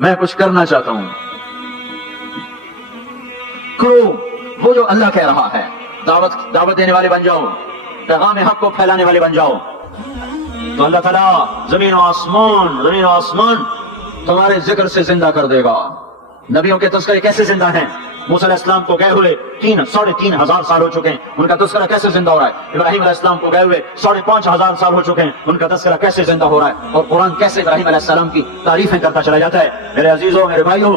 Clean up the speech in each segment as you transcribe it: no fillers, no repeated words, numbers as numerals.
میں کچھ کرنا چاہتا ہوں، کرو وہ جو اللہ کہہ رہا ہے، دعوت دینے والے بن جاؤ، پیغام حق کو پھیلانے والے بن جاؤ، تو اللہ تعالیٰ زمین و آسمان تمہارے ذکر سے زندہ کر دے گا۔ نبیوں کے تذکرے کیسے زندہ ہیں؟ موسیٰ علیہ السلام کو گئے ہوئے 3,500 سال ہو چکے ہیں، ان کا تذکرہ کیسے زندہ ہو رہا ہے؟ ابراہیم علیہ السلام کو گئے ہوئے 5,500 سال ہو چکے ہیں، ان کا تذکرہ کیسے زندہ ہو رہا ہے؟ اور قرآن کیسے ابراہیم علیہ السلام کی تعریفیں کرتا چلا جاتا ہے۔ میرے عزیزوں، میرے بھائیوں،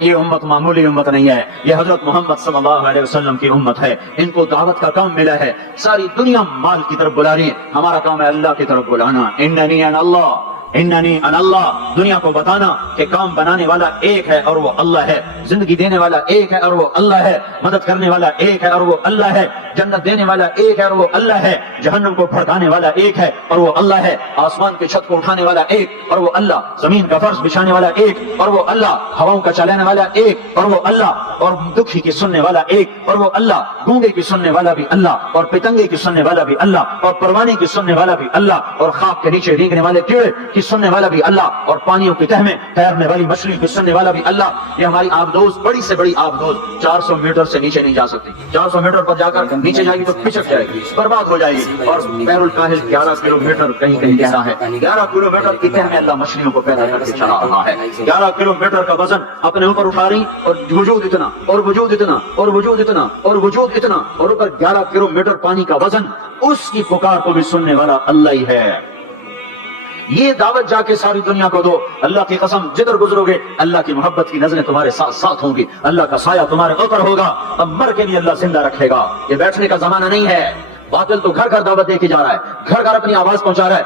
یہ امت معمولی امت نہیں ہے، یہ حضرت محمد صلی اللہ علیہ وسلم کی امت ہے۔ ان کو دعوت کا کام ملا ہے، ساری دنیا مال کی طرف بلا رہی ہے، ہمارا کام ہے اللہ کی طرف بلانا۔ اننی انا اللہ، دنیا کو بتانا کہ کام بنانے والا ایک ہے اور وہ اللہ ہے، زندگی دینے والا ایک ہے اور وہ اللہ ہے، مدد کرنے والا ایک ہے اور وہ اللہ ہے، جنت دینے والا ایک ہے اور وہ اللہ ہے، جہنم کو بھڑکانے والا ایک ہے اور وہ اللہ ہے، آسمان کی چھت کو اٹھانے والا ایک اور وہ اللہ، زمین کا فرش بچھانے والا ایک اور وہ اللہ، ہواؤں کا چلانے والا ایک اور وہ اللہ، اور دکھی کی سننے والا ایک اور وہ اللہ، گونگے کی سننے والا بھی اللہ، اور پتنگے کی سننے والا بھی اللہ، اور پروانے کی سننے والا بھی اللہ، اور خاک کے نیچے رینگنے والے کیڑے کی سننے والا بھی اللہ، اور پانیوں کی تہ میں تیرنے والی مچھلی کی سننے والا بھی اللہ۔ یہ ہماری آبدوز، بڑی سے بڑی آبدوز 400 میٹر سے نیچے نہیں جا سکتی، 400 میٹر پر جا کر نیچے جائے گی تو پچک جائے گی، برباد ہو جائے گی۔ اور بحر الکاہل 11 کلومیٹر کہیں گہرا ہے، 11 کلومیٹر کی تہ میں اللہ مچھلیوں کو پیدا کر کے چلا رہا ہے، 11 کلومیٹر کا وزن اپنے اوپر اٹھا رہی، اور وجود اتنا اور وجود اتنا اور وجود اتنا اور وجود اتنا، اور اوپر 11 کلومیٹر پانی کا وزن، اس کی پکار کو بھی سننے والا اللہ ہی ہے۔ یہ دعوت جا کے ساری دنیا کو دو، اللہ کی قسم جدھر گزرو گے اللہ کی محبت کی نظریں تمہارے ساتھ ساتھ ہوں گی، اللہ کا سایہ تمہارے اوپر ہوگا، اب مر کے بھی اللہ زندہ رکھے گا۔ یہ بیٹھنے کا زمانہ نہیں ہے، باطل تو گھر گھر دعوت دے کے جا رہا ہے، گھر گھر اپنی آواز پہنچا رہا ہے،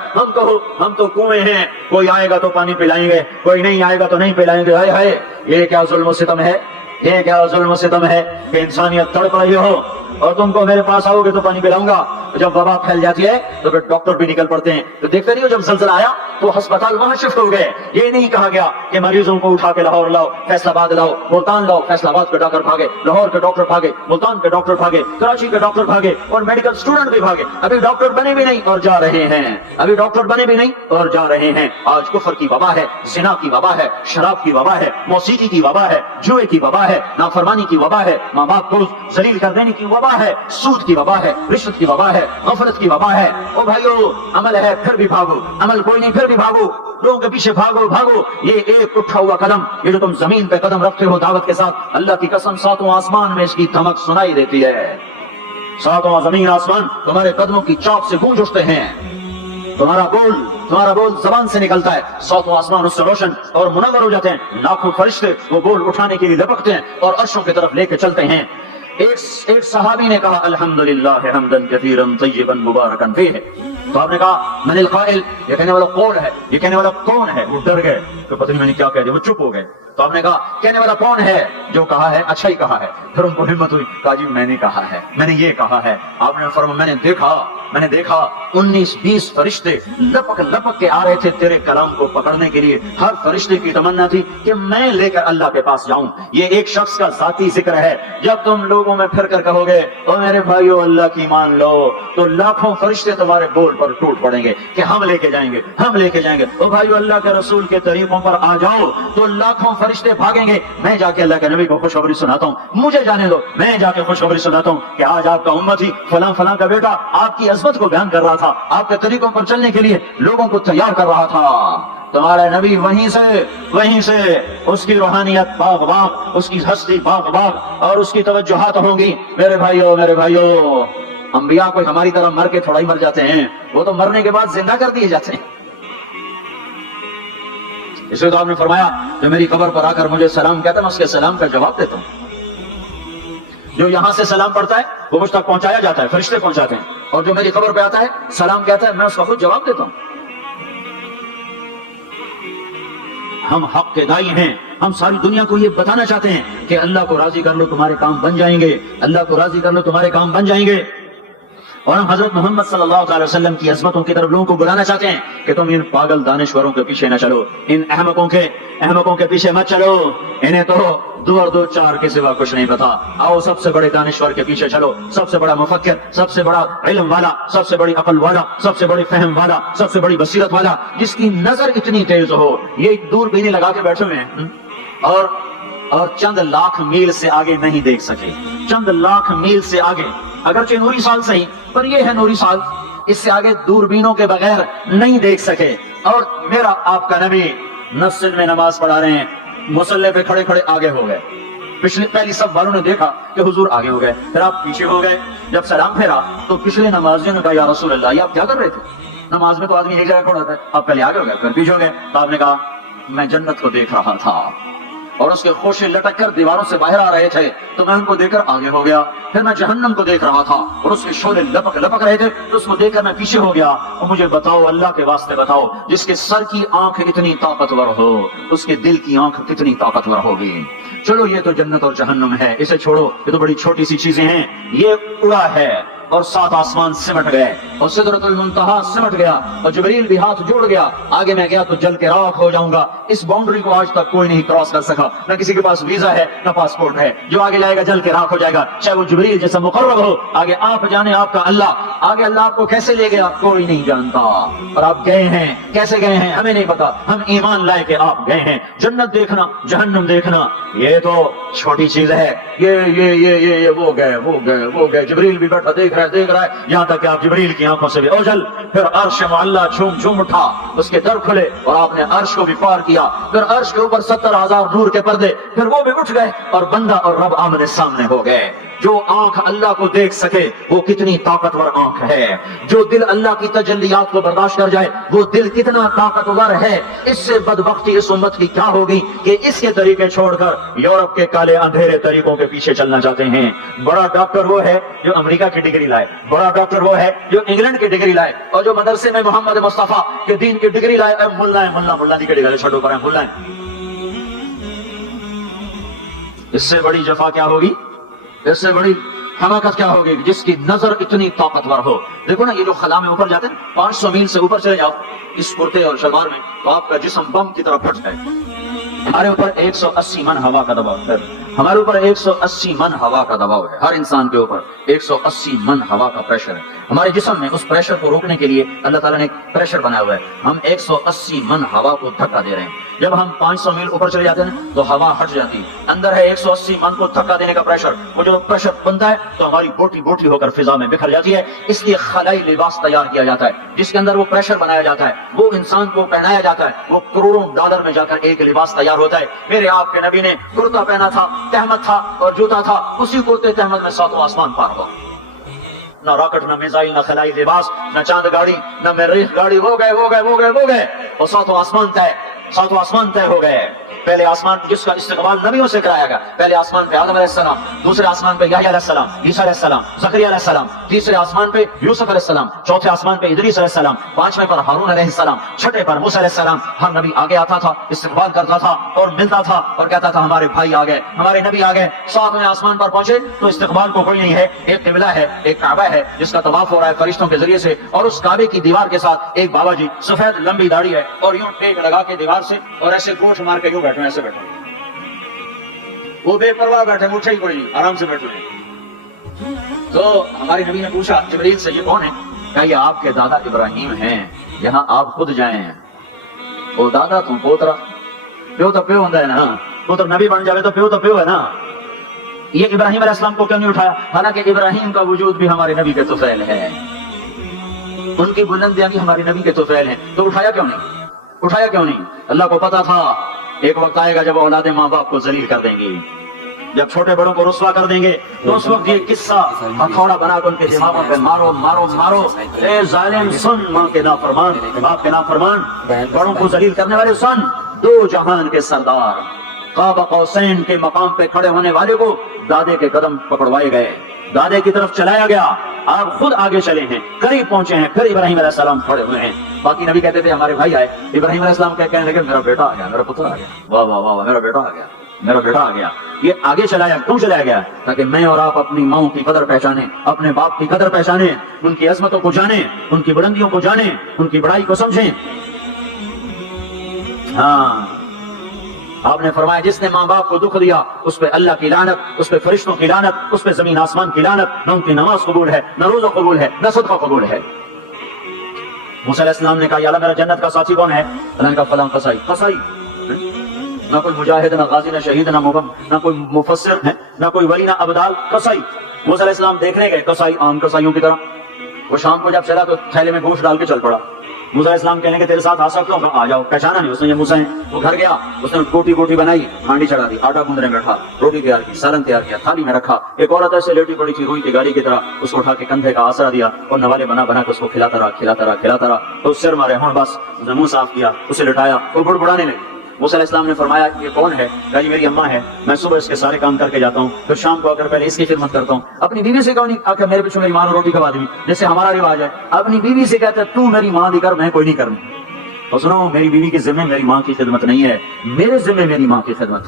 ہم تو کنویں ہیں، کوئی آئے گا تو پانی پلائیں گے، کوئی نہیں آئے گا تو نہیں پلائیں گے۔ ہائے ہائے، یہ کیا ظلم و ستم ہے، یہ کیا ظلم و ستم ہے کہ انسانیت تڑپ رہی ہو اور تم کو میرے پاس آؤ گے تو پانی پلاؤں گا۔ جب وبا پھیل جاتی ہے تو پھر ڈاکٹر بھی نکل پڑتے ہیں، تو دیکھتے نہیں ہو جب زلزلہ آیا تو ہسپتال وہاں شفٹ ہو گئے۔ یہ نہیں کہا گیا کہ مریضوں کو اٹھا کے لاہور لاؤ، فیصل آباد لاؤ، ملتان لاؤ، فیصل آباد کے ڈاکٹر بھاگے، لاہور کے ڈاکٹر بھاگے، ملتان کے ڈاکٹر بھاگے، کراچی کے ڈاکٹر بھاگے، اور میڈیکل اسٹوڈنٹ بھی بھاگے، ابھی ڈاکٹر بنے بھی نہیں اور جا رہے ہیں، ابھی ڈاکٹر بنے بھی نہیں اور جا رہے ہیں۔ آج کفر کی وبا ہے، زنا کی وبا ہے، شراب کی وبا ہے، موسیقی کی وبا ہے، جوئے کی وبا ہے، نافرمانی کی وبا ہے، ماں باپ کو ذلیل کر دینے کی وبا ہے، سود کی وبا ہے، رشوت کی وبا ہے، غفلت کی وبا ہے۔ او بھائیو، عمل ہے پھر بھی بھاگو، عمل کوئی نہیں پھر بھی بھاگو، لوگوں کے پیچھے بھاگو۔ یہ ایک اٹھا ہوا قدم، یہ جو تم زمین پہ قدم رکھتے ہو دعوت کے ساتھ، اللہ کی قسم 7واں آسمان میں اس کی دھمک سنائی دیتی ہے، 7واں زمین آسمان تمہارے قدموں کی چاپ سے گونج اٹھتے ہیں، تمہارا بول زبان سے نکلتا ہے، 7واں آسمان اس سے روشن اور منور ہو جاتے ہیں، لاکھوں فرشتے وہ بول اٹھانے کے لیے لپکتے ہیں اور عرشوں کی طرف لے کے چلتے ہیں۔ ایک صحابی نے کہا الحمدللہ حمدن کثیرا طیبا مبارکا فیہ، تو آپ نے کہا من القائل، یہ کہنے والا کون ہے، یہ کہنے والا کون ہے؟ وہ ڈر گئے تو پتہ نہیں میں نے کیا کہہ دیا، وہ چپ ہو گئے۔ تو آپ نے کہا کہنے والا کون ہے؟ جو کہا ہے اچھا ہی کہا ہے۔ پھر ان کو ہمت ہوئی، کہا جی میں نے کہا ہے، میں نے یہ کہا ہے۔ آپ نے فرمایا میں نے دیکھا 19-20 فرشتے لپک کے آ رہے تھے تیرے کلام کو پکڑنے کے لیے، ہر فرشتے کی تمنا تھی کہ میں لے کر اللہ کے پاس جاؤں۔ یہ ایک شخص کا ذاتی ذکر ہے، جب تم لوگوں میں پھر کر کہو گے او میرے بھائیو اللہ کی مان لو، تو لاکھوں فرشتے تمہارے بول پر ٹوٹ پڑیں گے کہ ہم لے کے جائیں گے، ہم لے کے جائیں گے۔ او بھائیو اللہ کے رسول کے طریقوں پر آ جاؤ تو لاکھوں فرشتے بھاگیں گے۔ میں جا کے اللہ کے نبی کو خوشخبری سناتا ہوں، مجھے جانے دو، میں جا کے خوشخبری سناتا ہوں کہ آج آپ کا امتی فلاں فلاں کا بیٹا آپ کی عظمت کو بیان کر رہا تھا، آپ کے طریقوں پر چلنے کے لیے لوگوں کو تیار کر رہا تھا۔ تمہارا نبی وہیں سے اس کی روحانیت باغ باغ، اس کی ہستی باغ باغ، اور اس کی توجہات ہوں گی۔ میرے بھائیو، انبیاء کوئی ہماری طرح مر کے تھوڑا ہی مر جاتے ہیں، وہ تو مرنے کے بعد زندہ کر دیے جاتے ہیں۔ اس لیے تو آپ نے فرمایا جو میری قبر پر آ کر مجھے سلام کہتا ہے میں اس کے سلام کا جواب دیتا ہوں۔ جو یہاں سے سلام پڑھتا ہے وہ مجھ تک پہنچایا جاتا ہے، فرشتے پہنچاتے ہیں، اور جو میری قبر پہ آتا ہے سلام کہتا ہے میں اس کا خود جواب دیتا ہوں۔ ہم حق کے دائی ہیں، ہم ساری دنیا کو یہ بتانا چاہتے ہیں کہ اللہ کو راضی کر لو تمہارے کام بن جائیں گے، اللہ کو راضی کر لو تمہارے کام بن جائیں گے۔ اور ہم حضرت محمد صلی اللہ علیہ وسلم کی عظمتوں کی طرف لوگوں کو بلانا چاہتے ہیں کہ تم ان پاگل دانشوروں کے پیچھے نہ چلو، ان احمقوں کے پیچھے مت چلو، انہیں تو دو اور دو چار کے سوا کچھ نہیں پتا۔ آؤ سب سے بڑے دانشور کے پیچھے چلو، سب سے بڑا مفکر، سب سے بڑا علم والا، سب سے بڑی عقل والا، سب سے بڑی فہم والا، سب سے بڑی بصیرت والا، جس کی نظر اتنی تیز ہو، یہ دوربینیں لگا کے بیٹھے ہوئے ہیں اور چند لاکھ میل سے آگے نہیں دیکھ سکے، چند لاکھ میل سے آگے، اگرچہ نوری سال صحیح، پر یہ ہے نوری سال، اس سے آگے دوربینوں کے بغیر نہیں دیکھ سکے۔ اور میرا آپ کا نبی مسجد میں نماز پڑھا رہے ہیں، مصلی پہ کھڑے کھڑے آگے ہو گئے، پہلی سب والوں نے دیکھا کہ حضور آگے ہو گئے، پھر آپ پیچھے ہو گئے، جب سلام پھیرا تو پچھلے نمازیوں نے کہا یا رسول اللہ، یہ آپ کیا کر رہے تھے؟ نماز میں تو آدمی ایک جگہ کھڑا ہوتا ہے، آپ پہلے آگے ہو گئے پھر پیچھے ہو گئے، تو آپ نے کہا میں جنت کو دیکھ رہا تھا اور اس کے خوشے لٹک کر دیواروں سے باہر آ رہے تھے تو میں ان کو دیکھ کر آگے ہو گیا، پھر میں جہنم کو دیکھ رہا تھا اور اس کے شعلے لپک رہے تھے تو اس کو دیکھ کر میں پیچھے ہو گیا۔ اور مجھے بتاؤ، اللہ کے واسطے بتاؤ، جس کے سر کی آنکھ اتنی طاقتور ہو اس کے دل کی آنکھ کتنی طاقتور ہوگی؟ چلو یہ تو جنت اور جہنم ہے، اسے چھوڑو، یہ تو بڑی چھوٹی سی چیزیں ہیں، یہ اڑا ہے اور 7 آسمان سمٹ گئے اور سدرۃ المنتہا سمٹ گیا اور جبریل بھی ہاتھ جوڑ گیا، آگے میں گیا تو جل کے راکھ ہو جاؤں گا۔ اس باؤنڈری کو آج تک کوئی نہیں کراس کر سکا، نہ کسی کے پاس ویزا ہے نہ پاسپورٹ ہے، جو آگے جائے گا جل کے راکھ ہو جائے گا، چاہے وہ جبریل جیسا مقرب ہو، آگے آپ جانے آپ کا اللہ، آگے اللہ آپ کو کیسے لے گیا کوئی نہیں جانتا، اور آپ گئے ہیں، کیسے گئے ہیں ہمیں نہیں پتا، ہم ایمان لائے کہ آپ گئے ہیں۔ جنت دیکھنا، جہنم دیکھنا یہ تو چھوٹی چیز ہے، یہ وہ گئے، جبریل بھی بیٹھا دیکھ رہا ہے، یہاں تک کہ آپ جبریل کی آنکھوں سے بھی اوجھل، پھر عرش معلہ جھوم اٹھا، اس کے در کھلے اور آپ نے عرش کو بھی پار کیا، پھر عرش کے اوپر 70,000 نور کے پردے، پھر وہ بھی اٹھ گئے اور بندہ اور رب آمنے سامنے ہو گئے۔ جو آنکھ اللہ کو دیکھ سکے وہ کتنی طاقتور آنکھ ہے، جو دل اللہ کی تجلیات کو برداشت کر جائے وہ دل کتنا طاقتور ہے۔ اس سے بدبختی اس امت کی کیا ہوگی کہ اس کے طریقے چھوڑ کر یورپ کے کالے اندھیرے طریقوں کے پیچھے چلنا چاہتے ہیں۔ بڑا ڈاکٹر وہ ہے جو امریکہ کی ڈگری لائے، بڑا ڈاکٹر وہ ہے جو انگلینڈ کی ڈگری لائے، اور جو مدرسے میں محمد مصطفیٰ کے دین کی ڈگری لائے، ملا دی کی ڈگری چھوڑو پر ملا ہے۔ اس سے بڑی جفا کیا ہوگی، اس سے بڑی حماقت کیا ہوگی جس کی نظر اتنی طاقتور ہو۔ دیکھو نا یہ جو خلا میں اوپر جاتے ہیں 500 میل سے اوپر چلے جاؤ اس کرتے اور شلوار میں تو آپ کا جسم بم کی طرف پھٹ جائے۔ ہمارے اوپر 180 من ہوا کا دباؤ ہے، ہمارے اوپر 180 من ہوا کا دباؤ ہے، ہر انسان کے اوپر 180 من ہوا کا پریشر ہے۔ ہمارے جسم میں اس پریشر کو روکنے کے لیے اللہ تعالیٰ نے ایک پریشر بنایا ہوا ہے، ہم 180 من ہوا کو دھکا دے رہے ہیں۔ جب ہم 500 میل اوپر چلے جاتے ہیں تو ہوا ہٹ جاتی ہے، اندر ہے 180 من کو دھکا دینے کا پریشر، وہ جو پریشر بنتا ہے تو ہماری بوٹی بوٹی ہو کر فضا میں بکھر جاتی ہے۔ اس لیے خلائی لباس تیار کیا جاتا ہے جس کے اندر وہ پریشر بنایا جاتا ہے، وہ انسان کو پہنایا جاتا ہے، وہ کروڑوں ڈالر میں جا کر ایک لباس تیار ہوتا ہے۔ میرے آپ کے نبی نے کرتا پہنا تھا، تہمت تھا اور جوتا تھا، اسی کرتے تہمت میں 7 آسمان پار ہوا۔ نہ راکٹ، نہ میزائل، نہ خلائی لباس، نہ چاند گاڑی، نہ مریخ گاڑی، ہو گئے اور 7 آسمان طے ہو گئے۔ پہلے آسمان جس کا استقبال نبیوں سے کرایا گیا، پہلے آسمان پہ آدم علیہ السلام، دوسرے آسمان پہ یحییٰ علیہ السلام، عیسیٰ علیہ السلام، زکریا علیہ السلام، تیسرے آسمان پہ یوسف علیہ السلام، چوتھے آسمان پہ ادریس علیہ السلام، 5ویں پر ہارون علیہ السلام، 6 پر موسیٰ علیہ السلام۔ ہر نبی آگے آتا تھا، استقبال کرتا تھا اور ملتا تھا اور کہتا تھا ہمارے بھائی آ گئے، ہمارے نبی آ گئے۔ 7ویں آسمان پر پہنچے تو استقبال کو کوئی نہیں ہے، ایک قبلہ ہے، ایک کعبہ ہے جس کا طواف ہو رہا ہے فرشتوں کے ذریعے سے، اور اس کعبے کی دیوار کے ساتھ ایک بابا جی سفید لمبی داڑھی ہے اور یوں ٹیک لگا کے دیوار سے اور ایسے گوٹھ مار کے یوں بیٹھے ہیں، ایسے بیٹھے ہیں، وہ بے پرواہ بیٹھے، اٹھے ہی کوئی نہیں، آرام سے بیٹھے ہیں۔ تو ہمارے نبی نے پوچھا جبریل سے یہ کون ہے؟ کہا یہ آپ کے دادا ابراہیم ہیں، یہاں آپ خود جائیں ہیں۔ وہ دادا تم پوترا، پیو تو پیو ہوتا ہے نا، پوتر نبی بن جائے تو پیو ہے نا۔ یہ ابراہیم علیہ السلام کو کیوں نہیں اٹھایا؟ حالانکہ ابراہیم کا وجود بھی ہمارے نبی کے طفیل ہے، ان کی بلندیاں بھی ہمارے نبی کے طفیل ہیں، تو اٹھایا کیوں نہیں؟ اللہ کو پتا تھا ایک وقت آئے گا جب اولادیں ماں باپ کو ذلیل کر دیں گی، جب چھوٹے بڑوں کو رسوا کر دیں گے، تو اس وقت یہ قصہ ہتھوڑا بنا کر ان کے دماغوں پہ مارو، اے ظالم سن، ماں کے نافرمان، باپ کے نافرمان، بڑوں کو ذلیل کرنے والے سن، 2 جہان کے سردار قاب قوسین کے مقام پہ کھڑے ہونے والے کو دادے کے قدم پکڑوائے گئے، دادے کی طرف چلایا گیا، آپ خود آگے چلے ہیں، قریب پہنچے ہیں، پھر ابراہیم علیہ السلام کھڑے ہوئے ہیں۔ باقی نبی کہتے تھے ہمارے بھائی آئے، ابراہیم علیہ السلام کہنے لگے میرا بیٹا آ گیا، میرا پتر آ گیا، واہ واہ واہ میرا بیٹا آ گیا۔ میرا بیٹا آ گیا. یہ آگے چلایا کیوں چلایا گیا؟ تاکہ میں اور آپ اپنی ماؤں کی قدر پہچانے, اپنے باپ کی قدر پہچانے, ان کی عظمتوں کو جانیں, ان کی بلندیوں کو جانیں, ان کی بڑائی کو سمجھیں. ہاں آپ نے فرمایا جس نے ماں باپ کو دکھ دیا اس پہ اللہ کی لعنت, اس پہ فرشتوں کی لعنت, اس پہ زمین آسمان کی لعنت. نہ ان کی نماز قبول ہے, نہ روزہ قبول ہے, نہ صدقہ قبول ہے. موسیٰ علیہ السلام نے کہا یا اللہ میرا جنت کا ساتھی کون ہے؟ اللہ نے کہا فلاں قصائی. قصائی نہ کوئی مجاہد, نہ غازی, نہ شہید, نہ مبم, نہ کوئی مفسر ہے, نہ کوئی ولی, نہ ابدال, قصائی. موسیٰ علیہ السلام دیکھنے گئے قصائی عام قصائیوں کی طرح. وہ شام کو جب چلا تو تھیلے میں گوشت ڈال کے چل پڑا. موسیٰ علیہ السلام کہنے کے تیرے ساتھ آ سکتا ہوں؟ آ جاؤ. پہچانا نہیں اس نے یہ موسیٰ ہیں. وہ گھر گیا, اس نے بوٹی بوٹی بنائی, ہانڈی چڑھا دی, آٹا گوندنے میں رکھا, روٹی تیار کی, سالن تیار کیا, تھالی میں رکھا. ایک عورت ایسے لیٹی پڑی تھی روئی کی گاڑی کی طرح, اس کو اٹھا کے کندھے کا آسرا دیا اور نوالے بنا بنا کے اس کو کھلاتا رہا. تو اس سر مارے ہوں بس اس نے منہ صاف کیا, اسے لٹایا, وہ بڑبڑانے لگی. موسیٰ علیہ السلام نے فرمایا یہ کون ہے؟ کہا یہ میری اماں ہے, میں صبح اس کے سارے کام کر کے جاتا ہوں, پھر شام کو آ کر پہلے اس کی خدمت کرتا ہوں. اپنی بیوی سے کہا نہیں آ کر میرے پیچھے میری ماں نے روٹی کھوا دی, جیسے ہمارا رواج ہے. اپنی بیوی سے کہتے تو میری ماں دی کر, میں کوئی نہیں کروں. اور سنو, میری بیوی کے ذمہ میری ماں کی خدمت نہیں ہے, میرے ذمہ میری ماں کی خدمت.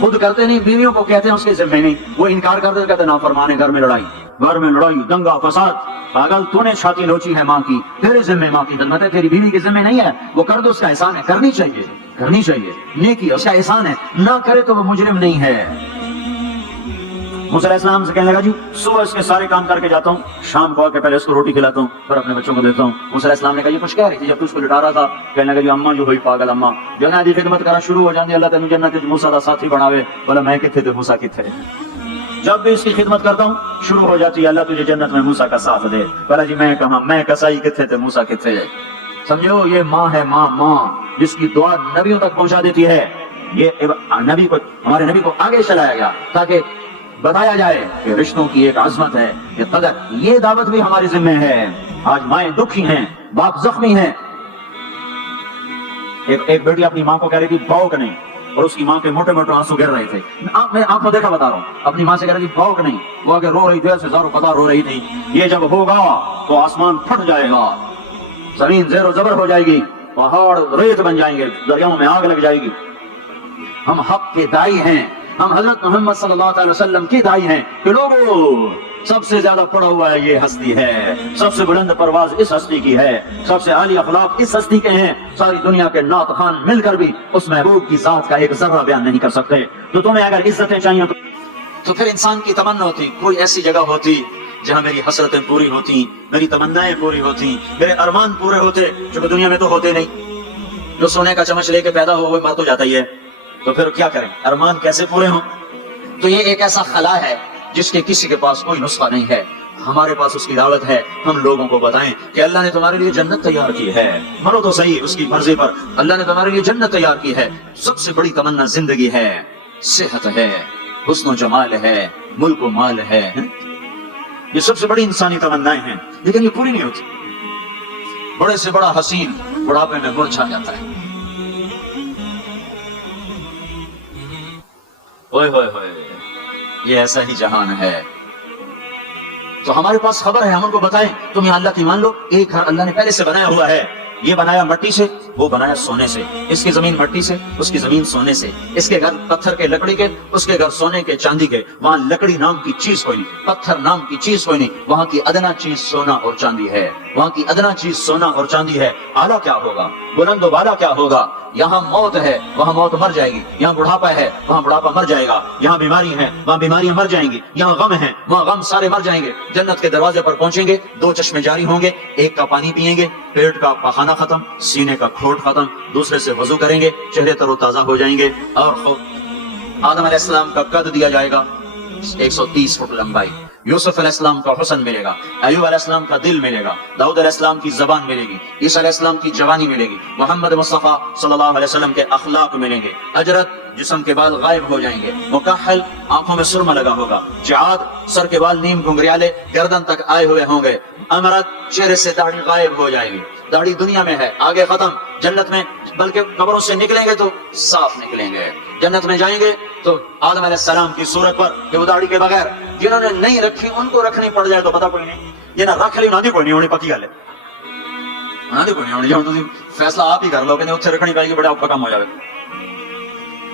خود کرتے نہیں, بیویوں کو کہتے ہیں اس کے ذمہ نہیں. وہ انکار کرتے کہتے نافرمانے, گھر میں لڑائی, دنگا فساد. پاگل, تو نے چھاتی لوچی ہے ماں کی, تیرے ذمہ ماں کی خدمت ہے, تیری بیوی کے ذمہ نہیں ہے. وہ کر دو, اس کا احسان ہے, کرنی چاہیے, نیکی اس کا احسان ہے. نہ کرے تو وہ مجرم نہیں ہے. موسیٰ علیہ السلام سے کہنے لگا جی صبح اس کے سارے کام کر کے جاتا ہوں, شام کو آ کے پہلے اس کو روٹی کھلاتا ہوں, پھر اپنے بچوں کو دیتا ہوں. موسیٰ علیہ السلام نے کہا یہ کچھ کہہ رہی تھی جب تو اس کو لٹا رہا تھا؟ کہنے لگا جی اماں جو ہوئی پاگل اماں, جو ہے دی خدمت کرنا شروع ہو جاندی, اللہ تعالی جنت وچ موسیٰ دا ساتھی بناوے. بولا میں کتھے تے موسیٰ کتھے. جب بھی اس کی خدمت کرتا ہوں شروع ہو جاتی ہے اللہ تجھے جنت میں موسیٰ کا ساتھ دے. بولا جی میں کہاں, میں کسائی کتھے تے موسیٰ کتھے. سمجھو یہ ماں ہے, ماں جس کی دعا نبیوں تک پہنچا دیتی ہے. یہ نبی کو, ہمارے نبی کو آگے چلایا گیا تاکہ بتایا جائے کہ رشتوں کی ایک عظمت ہے, یہ قدر. یہ دعوت بھی ہمارے ذمہ ہے. آج مائیں دکھی ہیں, باپ زخمی ہیں. ایک بیٹی اپنی ماں کو کہہ رہی تھی بھوک نہیں, اور اس کی ماں کے موٹے موٹے آنسو گر رہے تھے. میں آنکھوں دیکھا بتا رہا ہوں, اپنی ماں سے کہہ رہی تھی بھوک نہیں, وہ آگے رو رہی تھی, ایسے زاروں قطار رو رہی تھی. یہ جب ہوگا تو آسمان پھٹ جائے گا, زمین زیر و زبر ہو جائے گی, پہاڑ ریت بن جائیں گے, دریاؤں میں آگ لگ جائے گی. ہم حق کے دائی ہیں, ہم حضرت محمد صلی اللہ علیہ وسلم کی دائی ہیں کہ لوگوں سب سے زیادہ پڑھا ہوا ہے یہ ہستی ہے, سب سے بلند پرواز اس ہستی کی ہے, سب سے عالی اخلاق اس ہستی کے ہیں. ساری دنیا کے نعت خوان مل کر بھی اس محبوب کی ذات کا ایک ذرہ بیان نہیں کر سکتے. تو تمہیں اگر عزتیں چاہیے تو پھر انسان کی تمنا ہوتی کوئی ایسی جگہ ہوتی جہاں میری حسرتیں پوری ہوتی, میری تمنائیں پوری ہوتی, میرے ارمان پورے ہوتے, جو کہ دنیا میں تو ہوتے نہیں. جو سونے کا چمچ لے کے پیدا ہو وہ مر تو جاتا ہی ہے, تو پھر کیا کریں, ارمان کیسے پورے ہوں. تو یہ ایک ایسا خلا ہے جس کے کسی کے پاس کوئی نسخہ نہیں ہے. ہمارے پاس اس کی دعوت ہے, ہم لوگوں کو بتائیں کہ اللہ نے تمہارے لیے جنت تیار کی ہے. مرو تو صحیح اس کی مرضی پر, اللہ نے تمہارے لیے جنت تیار کی ہے. سب سے بڑی تمنا زندگی ہے, صحت ہے, حسن و جمال ہے, ملک و مال ہے. یہ سب سے بڑی انسانی تمنائیں ہیں, لیکن یہ پوری نہیں ہوتی. بڑے سے بڑا حسین بڑھاپے میں مرجھا جاتا ہے. ہوئے یہ ایسا ہی جہان ہے. تو ہمارے پاس خبر ہے, ہم ان کو بتائیں تم یہاں اللہ کی مان لو. ایک گھر اللہ نے پہلے سے بنایا ہوا ہے, یہ بنایا مٹی سے, وہ بنایا سونے سے. اس کی زمین مٹی سے, اس کی زمین سونے سے. اس کے گھر پتھر کے لکڑی کے, اس کے گھر سونے کے چاندی کے. وہاں لکڑی نام کی چیز کوئی نہیں, پتھر نام کی چیز کوئی نہیں. وہاں کی ادنا چیز سونا اور چاندی ہے. وہاں کی ادنا چیز سونا اور چاندی ہے. اعلیٰ کیا ہوگا, بلند و بالا کیا ہوگا. یہاں موت ہے, وہاں موت مر جائے گی. یہاں بڑھاپا ہے, وہاں بڑھاپا مر جائے گا. یہاں بیماری ہے, وہاں بیماریاں مر جائیں گی. یہاں غم ہے, وہاں غم سارے مر جائیں گے. جنت کے دروازے پر پہنچیں گے, 2 چشمے جاری ہوں گے, ایک کا پانی پیئیں گے, پیٹ کا پخانہ ختم, سینے کا کھوٹ ختم, دوسرے سے وضو کریں گے, چہرے تر و تازہ ہو جائیں گے. اور آدم علیہ السلام کا قد دیا جائے گا 130 فٹ لمبائی. یوسف علیہ السلام کا حسن ملے گا, ایوب علیہ السلام کا دل ملے گا, داؤد علیہ السلام کی زبان ملے گی, عیسیٰ علیہ السلام کی جوانی ملے گی, محمد مصطفیٰ صلی اللہ علیہ وسلم کے اخلاق ملیں گے. اجرت جسم کے بال غائب ہو جائیں گے, مکحل آنکھوں میں سرما لگا ہوگا, جعاد سر کے بال نیم گھنگریالے گردن تک آئے ہوئے ہوں گے, امرت چہرے سے داڑھی غائب ہو جائے گی. داڑھی دنیا میں ہے, آگے ختم. جنت میں بلکہ قبروں سے نکلیں گے تو صاف نکلیں گے. جنت میں جائیں گے تو آدم علیہ السلام کی صورت پر کہ وہ داڑھی کے بغیر, جنہوں نے نہیں رکھی ان کو رکھنی پڑ جائے تو پتہ کوئی نہیں, یہ نہ رکھ لی نہ کوئی نہیں ہونی, پکی گل ہے نہ کوئی نہیں ہونی. جب تم فیصلہ آپ ہی کر لو کہ اتنے رکھنی پائے گی, بڑا آپ کا کام ہو جائے.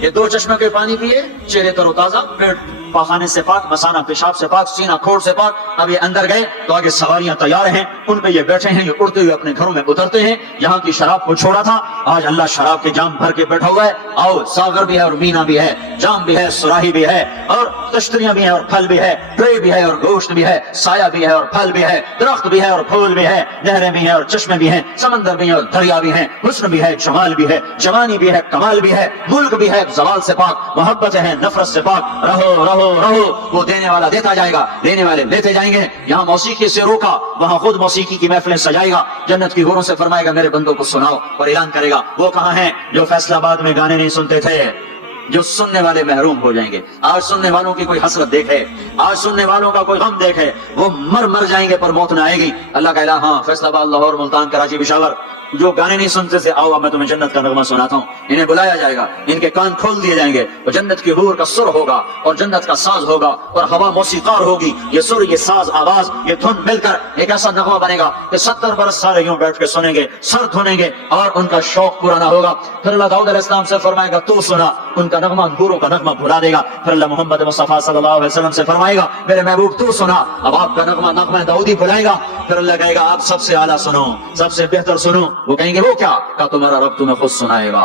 یہ 2 چشموں کے پانی پیے، چہرے تروتازہ، پیٹ پاخانے سے پاک، مسانہ پیشاب سے پاک، سینہ کھوڑ سے پاک. اب یہ اندر گئے تو آگے سواریاں تیار ہیں، ان پہ یہ بیٹھے ہیں، یہ اڑتے ہوئے اپنے گھروں میں اترتے ہیں. یہاں کی شراب کو چھوڑا تھا، آج اللہ شراب کے جام بھر کے بیٹھا ہوا ہے. آؤ، ساغر بھی ہے اور مینا بھی ہے، جام بھی ہے، سراہی بھی ہے، اور تشتریاں بھی ہیں اور پھل بھی ہے، ٹرے بھی ہے اور گوشت بھی ہے، سایہ بھی ہے اور پھل بھی ہے، درخت بھی ہے اور پھول بھی ہے، نہریں بھی ہیں اور چشمے بھی ہیں، سمندر بھی ہیں اور دریا بھی ہیں، حسن بھی ہے، جمال بھی ہے، جوانی بھی ہے، کمال بھی ہے، ملک بھی ہے زوال سے پاک، محبت ہے نفرت سے پاک. رہو رہو رہو، وہ دینے والا دیتا جائے گا، لینے والے لیتے جائیں گے. یہاں موسیقی سے روکا، وہاں خود موسیقی کی محفلیں سجائے گا. جنت کی حوروں سے فرمائے گا میرے بندوں کو سناؤ، اور اعلان کرے گا وہ کہاں ہیں جو فیصل آباد میں گانے نہیں سنتے تھے. جو سننے والے محروم ہو جائیں گے. آج سننے والوں کی کوئی حسرت دیکھے، آج سننے والوں کا کوئی غم دیکھے، وہ مر جائیں گے پر موت نہ آئے گی. اللہ کا اعلان، ہاں فیصل آباد، لاہور، ملتان، کراچی، پشاور، جو گانے نہیں سنتے تھے، آؤ اب میں تمہیں جنت کا نغمہ سناتا ہوں. انہیں بلایا جائے گا، ان کے کان کھول دیے جائیں گے، اور جنت کی حور کا سر ہوگا اور جنت کا ساز ہوگا اور ہوا موسیقار ہوگی. یہ سر، یہ ساز، آواز، یہ دھن مل کر ایک ایسا نغمہ بنے گا کہ 70 برس سارے یوں بیٹھ کے سنیں گے، سر دھنیں گے اور ان کا شوق پورا نہ ہوگا. پھر اللہ داؤد علیہ السلام سے فرمائے گا تو سنا، ان کا نغمہ حوروں کا نغمہ بھلا دے گا. پھر اللہ محمد مصطفیٰ صلی اللہ علیہ وسلم سے فرمائے گا میرے محبوب تو سنا، اب آپ کا نغمہ داؤدی بھلائے گا. پھر اللہ کہے گا آپ سب سے اعلیٰ سنو، سب سے بہتر سنو. وہ کہیں گے وہ کیا؟ کہ تمہارا رب تمہیں خود سنائے گا.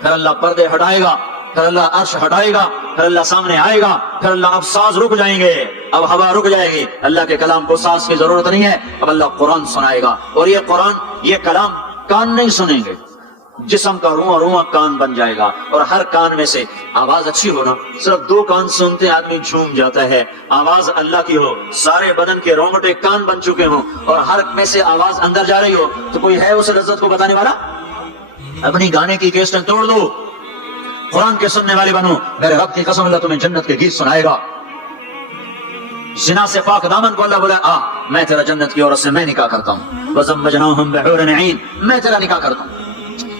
پھر اللہ پردے ہٹائے گا، پھر اللہ عرش ہٹائے گا، پھر اللہ سامنے آئے گا، پھر اللہ اب ساز رک جائیں گے، اب ہوا رک جائے گی. اللہ کے کلام کو ساز کی ضرورت نہیں ہے، اب اللہ قرآن سنائے گا. اور یہ قرآن، یہ کلام کان نہیں سنیں گے، جسم کا رواں کان بن جائے گا. اور ہر کان میں سے آواز اچھی ہونا، صرف 2 کان سنتے آدمی جھوم جاتا ہے. آواز اللہ کی ہو، سارے بدن کے رونگٹے کان بن چکے ہوں، اور ہر میں سے آواز اندر جا رہی ہو، تو کوئی ہے اس لذت کو بتانے والا؟ اپنی گانے کی کیسٹیں توڑ دو، قرآن کے سننے والے بنو. میرے رب کی قسم، اللہ تمہیں جنت کے گیت سنائے گا. زنا سے پاک دامن کو اللہ بولا میں تیرا جنت کی عورت سے میں نکاح کرتا ہوں. وَزَوَّجْنَاهُمْ بِحُورٍ عِينٍ، میں تیرا نکاح کرتا ہوں.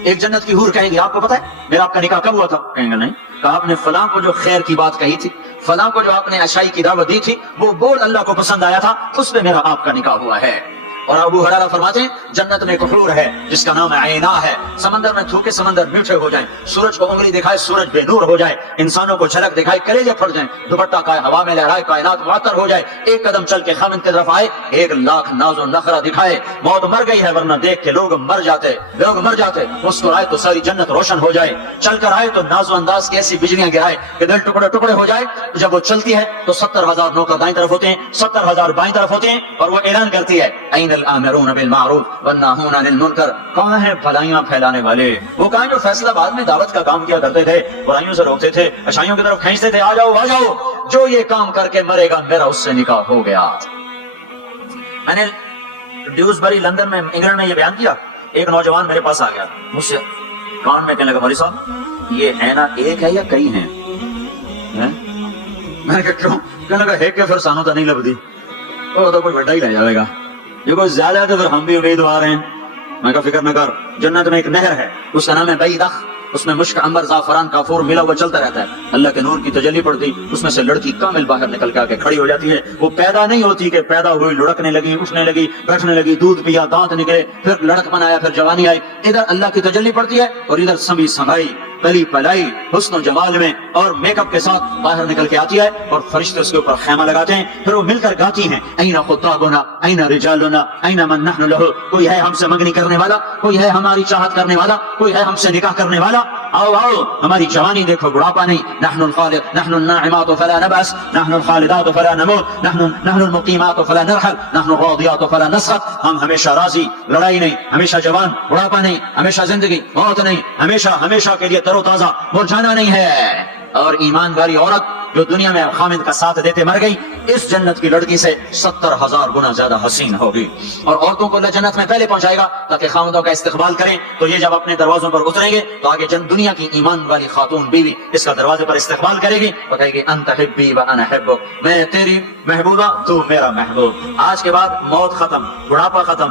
ایک جنت کی حور کہیں گی آپ کو پتا ہے میرا آپ کا نکاح کب ہوا تھا؟ کہیں گے نہیں. کہا آپ نے فلاں کو جو خیر کی بات کہی تھی، فلاں کو جو آپ نے اچھائی کی دعوت دی تھی، وہ بول اللہ کو پسند آیا تھا، اس پہ میرا آپ کا نکاح ہوا ہے. اور ابو ہریرہ فرماتے ہیں جنت میں ایک حور ہے جس کا نام عینا ہے. سمندر میں تھوکے سمندر میٹھے ہو جائیں، سورج کو انگلی دکھائے سورج بے نور ہو جائے، انسانوں کو جھلک دکھائے کلیجے پھٹ جائیں، دوپٹہ کا ہوا میں لہرائے کائنات معطر ہو جائے، ایک قدم چل کے خامن کی طرف آئے، 1,00,000 ناز و نخرہ دکھائے. موت مر گئی ہے ورنہ دیکھ کے لوگ مر جاتے. مسکرائے تو ساری جنت روشن ہو جائے، چل کر آئے تو ناز و انداز کی ایسی بجلیاں گرائے کہ دل ٹکڑے ٹکڑے ہو جائے. جب وہ چلتی ہے تو 70,000 نوکر دائیں طرف ہوتے ہیں، 70,000 بائیں طرف ہوتے ہیں، اور وہ اعلان کرتی ہے این الآمرون بالمعروف والناہون عن المنکر. کہاں ہیں بھلائیاں پھیلانے والے؟ وہ کہاں جو فیصل آباد میں دعوت کا کام کیا کرتے تھے، برائیوں سے روکتے تھے، اچھائیوں کی طرف کھینچتے تھے، آ جاؤ آ جاؤ، جو یہ کام کر کے مرے گا میرا اس سے نکاح ہو گیا. میں نے ڈیوزبری لندن میں انگلینڈ میں یہ بیان کیا. ایک نوجوان میرے پاس آ گیا، مجھ سے کان میں کہنے لگا مولوی صاحب یہ اینا ایک ہے یا کئی ہیں؟ میں نے کہا کیوں؟ کہنے لگا ہے کہ پھر سانوں تو نہیں لبدی، وہ تو کوئی بڑا ہی رہ جائے گا، یہ کوئی زیادہ ہے تو پھر ہم بھی امیدوار ہیں. میں کہا فکر نہ کر، جنت میں ایک نہر ہے اس کا نام ہے بیدخ، اس میں مشک، عنبر، زعفران، کافور ملا ہوا چلتا رہتا ہے. اللہ کے نور کی تجلی پڑتی، اس میں سے لڑکی کامل باہر نکل کے آ کے کھڑی ہو جاتی ہے. وہ پیدا نہیں ہوتی کہ پیدا ہوئی لڑکنے لگی، اٹھنے لگی، بیٹھنے لگی، دودھ پیا، دانت نکلے، پھر لڑک بنایا، پھر جوانی آئی. ادھر اللہ کی تجلی پڑتی ہے اور ادھر سنبھی سنبھائی، پلی پلائی، حسن و جمال میں اور میک اپ کے ساتھ باہر نکل کے آتی ہے، اور فرشتے اس کے اوپر خیمہ لگاتے ہیں. پھر وہ مل کر گاتی ہیں این خطابنا این رجالنا این من نحن له. کوئی ہے ہم سے منگنی کرنے والا، کوئی ہے ہماری چاہت کرنے والا، کوئی ہے ہم سے نکاح کرنے والا. آؤ آؤ ہماری جوانی دیکھو، بڑھاپا نہیں. نحن الخالق نحن الناعمات فلا نبعث نحن الخالدات فلا نموت نحن المقیمات فلا نرحل نحن الراضیات فلا نسخط. ہم ہمیشہ راضی، لڑائی نہیں، ہمیشہ جوان، بڑھاپا نہیں، ہمیشہ زندگی، موت نہیں، ہمیشہ کے لیے تر و تازہ، مرجھانا نہیں ہے. اور ایمان والی عورت جو دنیا میں خامد کا ساتھ دیتے مر گئی، اس جنت کی لڑکی سے 70,000 گنا زیادہ حسین ہوگی. اور عورتوں کو اللہ جنت میں پہلے پہنچائے گا تاکہ خامدوں کا استقبال کریں. تو یہ جب اپنے دروازوں پر اتریں گے تو آگے دنیا کی ایمان والی خاتون بیوی اس کا دروازے پر استقبال کرے گی اور کہے گی انت حبی و انا حبک، میں تیری محبوبہ تو میرا محبوب. آج کے بعد موت ختم، بڑھاپا ختم،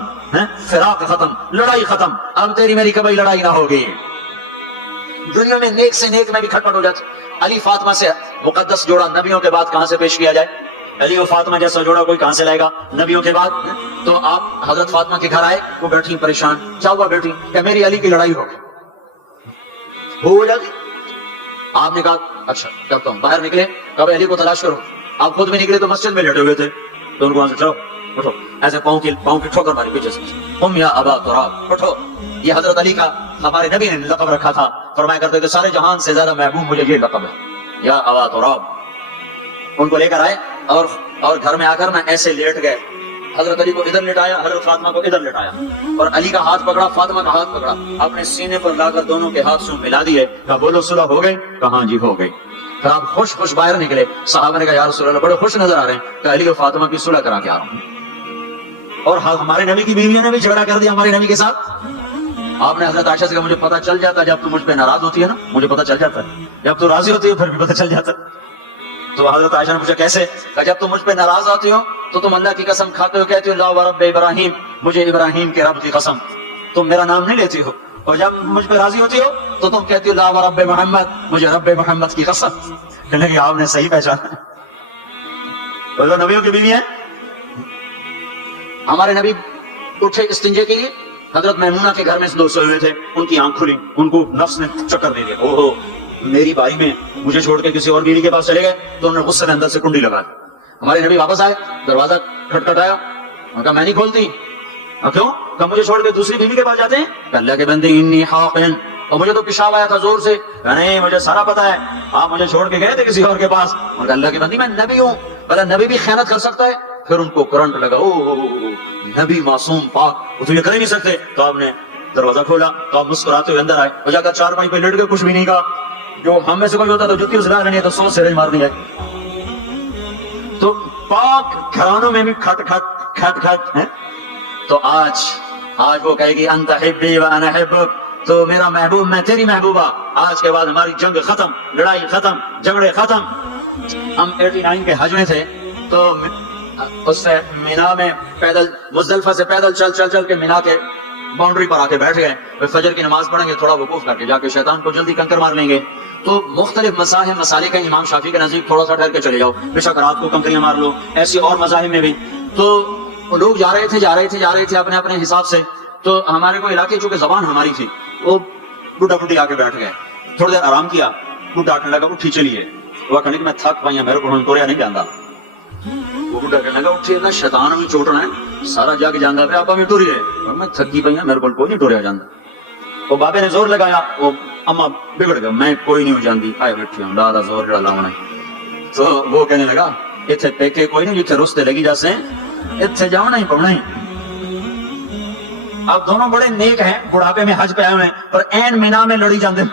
فراق ختم، لڑائی ختم. اب تیری میری کبھی لڑائی نہ ہوگی. دنیا میں نیک سے نیک میں بھی کھٹپٹ ہو جاتی. علی فاطمہ سے مقدس جوڑا نبیوں کے بعد کہاں سے پیش کیا جائے؟ علی و فاطمہ جیسا جوڑا کوئی کہاں سے لائے گا نبیوں کے بعد؟ تو آپ حضرت فاطمہ کے گھر آئے، وہ بیٹھی پریشان. کیا ہوا بیٹی؟ کہ میری علی کی لڑائی ہو جاتی. آپ نے کہا اچھا کرتا ہوں. باہر نکلے, کہا علی کو تلاش کرو. آپ خود بھی نکلے تو مسجد میں لیٹے ہوئے تھے, تو ان کو وہاں سے چلو اٹھو, ایسے پاؤں کی ٹھوکر ماری پیچھے سے, قم یا ابا تراب, اٹھو. یہ حضرت علی کا ہمارے نبی نے لقب رکھا تھا, فرمایا کرتے کہ سارے جہان سے زیادہ محبوب مجھے یہ لقب ہے, یا ابا تراب. ان کو لے کر آئے اور گھر میں آ کر نا ایسے لیٹ گئے. حضرت علی کو ادھر لٹایا, حضرت فاطمہ کو ادھر لٹایا, اور علی کا ہاتھ پکڑا, فاطمہ کا ہاتھ پکڑا, اپنے سینے پر لا کر دونوں کے ہاتھ سے ملا دیے. کہا بولو صلح ہو گئی؟ کہا ہاں جی ہو گئی. پھر آپ خوش خوش باہر نکلے. صحابہ نے کہا یا رسول اللہ بڑے خوش نظر آ رہے ہیں. کہا علی کو فاطمہ کی صلح کرا کے آ رہا ہوں. اور ہمارے نبی کی بیویوں نے بھی جھگڑا کر دیا ہمارے نبی کے ساتھ. آپ نے حضرت عائشہ سے کہا مجھے پتہ چل جاتا ہے جب تم مجھ پہ ناراض ہوتی ہے نا, مجھے پتہ چل جاتا ہے, جب تو راضی ہوتی ہے پھر بھی پتہ چل جاتا ہے. تو حضرت عائشہ نے پوچھا کیسے؟ کہا جب تم مجھ پہ ناراض آتی ہو تو تم اللہ کی قسم کھاتے ہو, کہتے ہو لا ورب ابراہیم, مجھے ابراہیم کے رب کی قسم, تم میرا نام نہیں لیتی ہو. اور جب مجھ پہ راضی ہوتی ہو تو تم کہتی ہو لا ورب محمد, مجھے رب محمد کی قسم. کہنے کہ آپ نے صحیح پہچانا. بولو نبیوں کی بیوی ہیں. ہمارے نبی اٹھے استنجے کے لیے, حضرت میمونہ کے گھر میں دو سوئے ہوئے تھے, ان کی آنکھ کھلی, ان کو نفس نے چکر دے دیا, اوہو میری بائی میں مجھے چھوڑ کے کسی اور بیوی کے پاس چلے گئے. تو انہوں نے غصے میں اندر سے کنڈی لگا دی. ہمارے نبی واپس آئے, دروازہ کھٹکھٹایا, انہوں نے کہا میں نہیں کھولتی. کیوں؟ کہ مجھے چھوڑ کے دوسری بیوی کے پاس جاتے ہیں. کہ اللہ کے بندے انی حاقن, اور مجھے تو پیشاب آیا تھا زور سے. کہ نہیں مجھے سارا پتا ہے, آپ مجھے چھوڑ کے گئے تھے کسی اور کے پاس. اور کہ اللہ کے بندی میں نبی ہوں, بھلا نبی بھی خیانت کر سکتا ہے؟ پھر ان کو کرنٹ لگا, او نبی معصوم پاک, وہ تو یہ کر ہی نہیں سکتے. تو آپ نے دروازہ کھولا, تو آپ مسکراتے ہوئے اندر آئے, اور جا کر چارپائی پہ لیٹ گئے, کچھ بھی نہیں کہا. جو ہم میں سے کوئی ہوتا تو جوتی اس رائے نہیں تو 100 سیرج مار دیا. تو پاک گھرانوں میں بھی کھٹ کھٹ کھٹ کھٹ ہے. تو آج وہ کہے گی انت حبی و انا حبک, تو میرا محبوب میں تیری محبوبہ. آج کے بعد ہماری جنگ ختم, لڑائی ختم, جھگڑے ختم. ہم 89 کے حج میں تھے, تو اس سے مینا میں پیدل, مزدلفہ سے پیدل چل چل چل کے مینا کے باؤنڈری پر آ کے بیٹھ گئے. فجر کی نماز پڑھیں گے, تھوڑا وقوف کر کے جا کے شیطان کو جلدی کنکر مار لیں گے. تو مختلف مذاہب مسالک ہیں. امام شافعی کے نزدیک تھوڑا سا ٹھہر کے چلے جاؤ, بے شک رات کو کنکریاں مار لو. ایسی اور مذاہب میں بھی. تو لوگ جا رہے تھے اپنے اپنے حساب سے. تو ہمارے کو علاقے چونکہ زبان ہماری تھی, وہ بڈھا بڈھی آ کے بیٹھ گئے. تھوڑی دیر آرام کیا, وہ ڈانٹنے لگا اٹھی چلیے. وہ کہنے کہ میں تھک پائی, میرے کو ٹوریا نہیں جانتا. وہ بڈھا کہنے لگا اٹھیے نا, شیطان میں چوٹنا ہے, سارا جا کے جانتا پہ آپ ہمیں ٹوریے. میں تھکی پئی, میرے کو کوئی نہیں ٹوریا جانتا. وہ بابے نے زور لگایا, وہ اما بگڑ گیا, میں کوئی نہیں جانتی, آئے بیٹھی ہوں دادا زور جڑا لاؤنا. تو وہ کہنے لگا اتنے پیکے کوئی نہیں, جتنے رستے لگی جیسے اتنے جانا ہی پڑنا ہی. آپ دونوں بڑے نیک ہیں, بڑھاپے میں حج پہ آئے ہوئے ہیں, پر این مینا میں لڑی جاندے.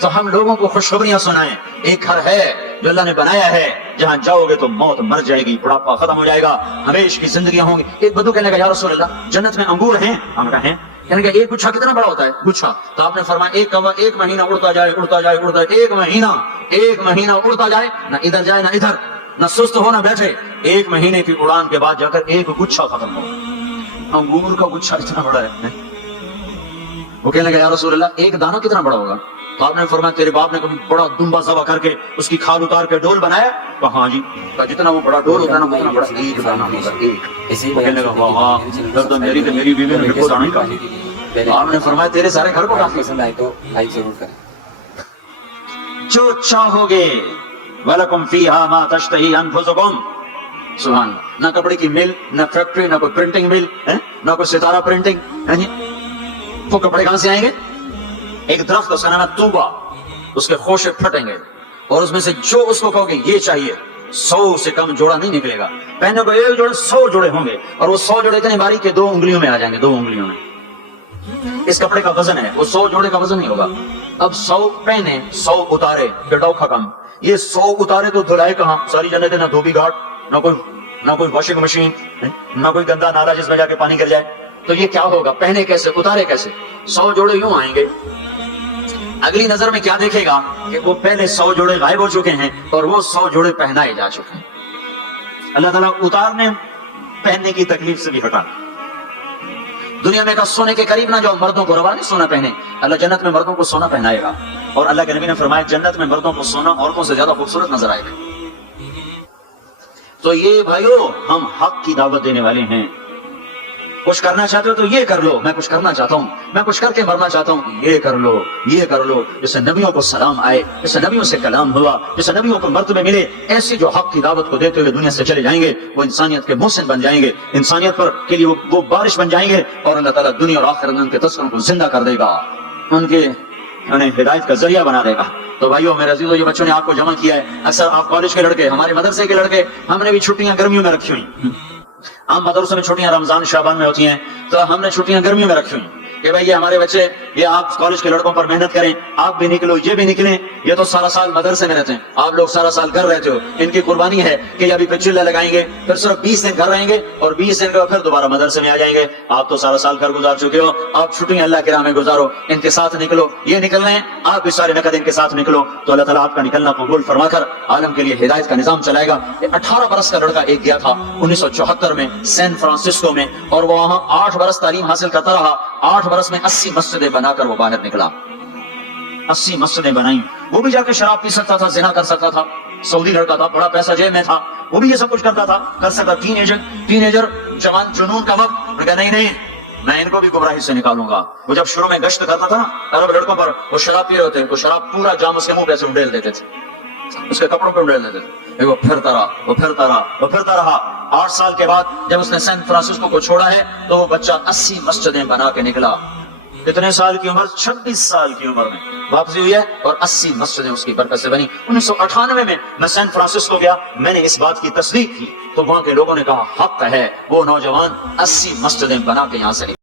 تو ہم لوگوں کو خوشخبریاں سنائیں. ایک گھر ہے جو اللہ نے بنایا ہے, جہاں جاؤ گے تو موت مر جائے گی, بڑھاپا ختم ہو جائے گا, ہمیشہ کی زندگیاں ہوں گی. ایک بدو کہنے لگا یا رسول اللہ جنت میں انگور ہیں؟ ہم نے کہا ہیں. کہنے کہ ایک گچھا کتنا بڑا ہوتا ہے؟ گچھا. تو آپ نے فرمایا ایک مہینہ اڑتا جائے, ایک مہینہ اڑتا جائے, نہ ادھر جائے نہ ادھر, نہ سست ہو نہ بیٹھے. 1 مہینے کی اڑان کے بعد جا کر ایک گچھا ختم ہو. انگور کا گچھا اتنا بڑا ہے. وہ کہنے لگا یا رسول اللہ ایک دانہ کتنا بڑا ہوگا؟ تو آپ نے فرمایا تیرے باپ نے کبھی بڑا دمبا ذبح کر کے اس کی کھال اتار کے ڈول بنایا؟ کہا ہاں جی. کہا جتنا وہ بڑا ڈول ہوتا ہے نا اتنا بڑا ایک دانہ ہوگا, ایک. کہنے لگا واہ تب تو میری بیوی نے کو دانہ کہا. آپ نے فرمایا تیرے سارے گھر کو کافی. پسند آئے تو لائک ضرور کریں. جو چاہو گے وَلَكُمْ فِيهَا مَا تَشْتَهِي أَنفُسُكُمْ. سبحان. نہ کپڑے کی مل, نہ فیکٹری, نہ کوئی پرنٹنگ مل, نہ کوئی ستارہ پرنٹنگ. وہ کپڑے کہاں سے آئیں گے؟ ایک درخت اس کا نام ہے توبہ, اس کے خوشے پھٹیں گے, اور اس میں سے جو اس کو کہو گے یہ چاہیے 100 سے کم جوڑا نہیں نکلے گا. پہننے کو ایک جوڑے 100 جوڑے ہوں گے, اور وہ 100 جوڑے اتنے باریک کہ 2 انگلیوں میں آ جائیں گے, 2 انگلیوں میں. اس کپڑے کا وزن ہے, وہ 100 جوڑے کا وزن نہیں ہوگا. اب 100 پہنے 100 اتارے, بیٹاؤ ختم. یہ 100 اتارے تو دھلائے کہاں؟ ساری جنت نہ دھوبی گھاٹ, نہ کوئی واشنگ مشین, نہ کوئی گندا نالا جس میں جا کے پانی گر جائے. تو یہ کیا ہوگا؟ پہنے کیسے, اتارے کیسے؟ 100 جوڑے یوں آئیں گے. اگلی نظر میں کیا دیکھے گا کہ وہ پہلے 100 جوڑے غائب ہو چکے ہیں اور وہ 100 جوڑے پہنائے جا چکے ہیں. اللہ تعالیٰ اتارنے پہننے کی تکلیف سے بھی ہٹا. دنیا میں کا سونے کے قریب نہ جاؤ, مردوں کو روا نہیں سونا پہنے. اللہ جنت میں مردوں کو سونا پہنائے گا, اور اللہ کے نبی نے فرمایا جنت میں مردوں کو سونا عورتوں سے زیادہ خوبصورت نظر آئے گا. تو یہ بھائیو ہم حق کی دعوت دینے والے ہیں, کچھ کرنا چاہتے ہو تو یہ کر لو، میں کچھ کرنا چاہتا ہوں، میں کچھ کر کے مرنا چاہتا ہوں، یہ کر لو، یہ کر لو. جسے نبیوں کو سلام آئے، جسے نبیوں سے کلام ہوا، جسے نبیوں کو مرتبے ملے، ایسی جو حق کی دعوت کو دیتے ہوئے دنیا سے چلے جائیں گے، وہ انسانیت کے محسن بن جائیں گے، انسانیت پر کے لیے وہ بارش بن جائیں گے، اور اللہ تعالیٰ دنیا اور آخرت میں ان کے تذکروں کو زندہ کر دے گا، انہیں ہدایت کا ذریعہ بنا دے گا. تو بھائیو میرے عزیزو، یہ بچوں نے آپ کو جمع کیا ہے. اکثر آپ کالج کے لڑکے، ہمارے مدرسے کے لڑکے، ہم نے بھی چھٹیاں گرمیوں میں رکھی ہوئی. عام مدرسوں میں چھٹیاں رمضان شعبان میں ہوتی ہیں، تو ہم نے چھٹیاں گرمیوں میں رکھی ہوئی کہ بھائی یہ ہمارے بچے، یہ آپ کالج کے لڑکوں پر محنت کریں، آپ بھی نکلو، یہ بھی نکلیں. یہ تو سارا سال مدرسے میں رہتے ہیں، آپ لوگ سارا سال گھر رہتے ہو. ان کی قربانی ہے کہ یہ ابھی پہ چلہ لگائیں گے، پھر صرف 20 دن گھر رہیں گے، اور 20 دن کے بعد پھر دوبارہ مدرسے میں آ جائیں گے. آپ تو سارا سال گھر گزار چکے ہو، آپ چھٹیاں اللہ کے راہ میں گزارو، ان کے ساتھ نکلو. یہ نکل رہے ہیں، آپ بھی سارے نقد ان کے ساتھ نکلو، تو اللہ تعالیٰ آپ کا نکلنا قبول فرما کر عالم کے لیے ہدایت کا نظام چلائے گا. 18 برس کا لڑکا ایک گیا تھا 1974 میں سین فرانسسکو میں، اور وہ وہاں 8 برس تعلیم حاصل کرتا رہا. 8 برس میں 80 مسجدیں بنا کر وہ باہر نکلا. 80 مسجدیں بنائیں. وہ بھی جا کے شراب پی سکتا تھا، زنا کر سکتا تھا، سعودی لڑکا تھا، بڑا پیسہ جیب میں تھا، وہ بھی یہ سب کچھ کرتا تھا، کر سکتا. ٹینیجر جوان جنون کا وقت، کہا نہیں میں ان کو بھی گمراہی سے نکالوں گا. وہ جب شروع میں گشت کرتا تھا نا عرب لڑکوں پر، وہ شراب پی رہے ہوتے، وہ شراب پورا جام اس کے منہ پہ سے انڈیل دیتے تھے، اس کے کپڑوں پہ انڈیل دیتے تھے. وہ پھرتا رہا. 8 سال کے بعد جب اس نے سین فرانسسکو کو چھوڑا ہے، تو وہ بچہ 80 مسجدیں بنا کے نکلا. کتنے سال کی عمر؟ 26 سال کی عمر میں واپسی ہوئی ہے، اور 80 مسجدیں اس کی برکت سے بنی. 1998 میں سین فرانسسکو گیا، میں نے اس بات کی تصدیق کی، تو وہاں کے لوگوں نے کہا حق ہے، وہ نوجوان 80 مسجدیں بنا کے یہاں سے